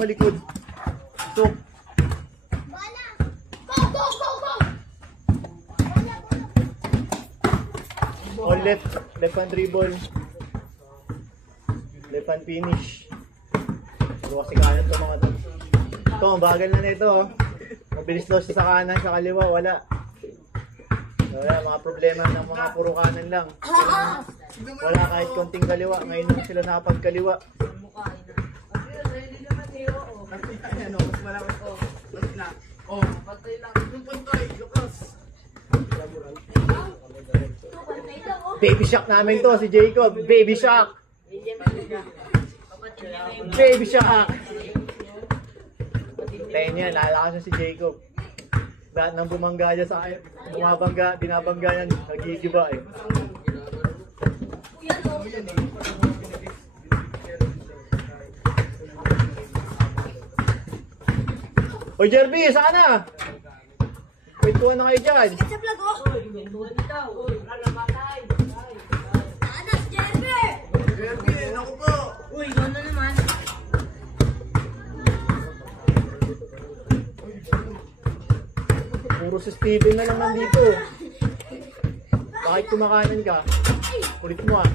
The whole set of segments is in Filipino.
tumalikod. So, all left hand dribble. Left hand finish. Pero kasi kanan ito mga to. Ito, ang bagal na nito. Mabilis daw siya sa kanan, sa kaliwa, wala. Wala, mga problema ng mga puro kanan lang. Wala kahit konting kaliwa. Ngayon naman sila nakapagkaliwa. Baby Shark namin to, si Jacob. Baby Shark. Baby Shark. Tayo niya, nalakas na si Jacob. Lahat ng bumangga niya sa akin. Bumabangga, binabangga niya. Nagigiba eh. Hoy Jerby, saan na? Kwentuhan na kayo dyan. Sikat sa vlog oh. Kwentuhan na daw. Saan na si Jerby? Jerby, naku po. Uy, gano'n na naman. Puro si Steven na lang nandito. Bakit kumakanan ka? Kulit mo ah.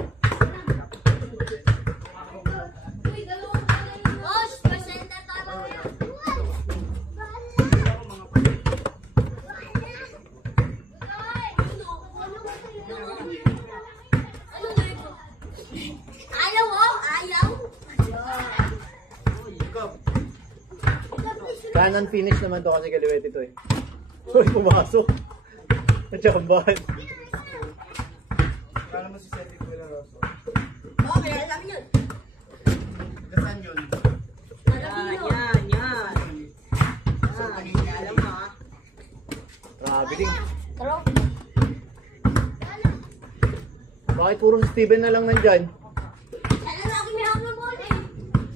Kanan finish naman to kasi kaliwet ito eh. Uy, pumasok. Natsakambahan. Kala mo si Cedric Villaroso? Oo, may alam yun. Saan yun? Yan. Alam mo ah. Grabe din. Taro. Bakit puro si Steven na lang nandyan? Ano na ako may hawak ng bola eh.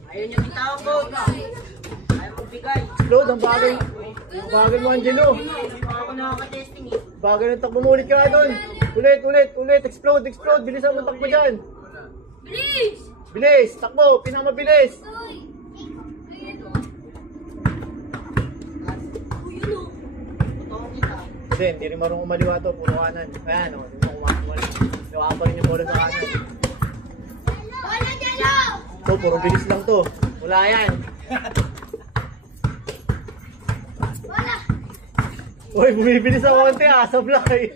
Ayun yung bitawag ko. Ayaw magbigay. Explode, ang bagay. Ang bagay mo, Angelo. Ako nakaka-testing eh. Bagay ng takbo mo ulit ka doon. Ulit. Explode. Bilisan mo takbo dyan. Bilis! Bilis, takbo. Pinakamabilis. Uy, yun o. Totoo kita. Hindi rin marunong umaliwa to. Puro kanan. Ayan o. Nawakan pa rin yung bola sa kanan. Bola Jello! So, puro bilis lang to. Wala yan. Bola! Uy, bumibilis ako konti ah. Sablay.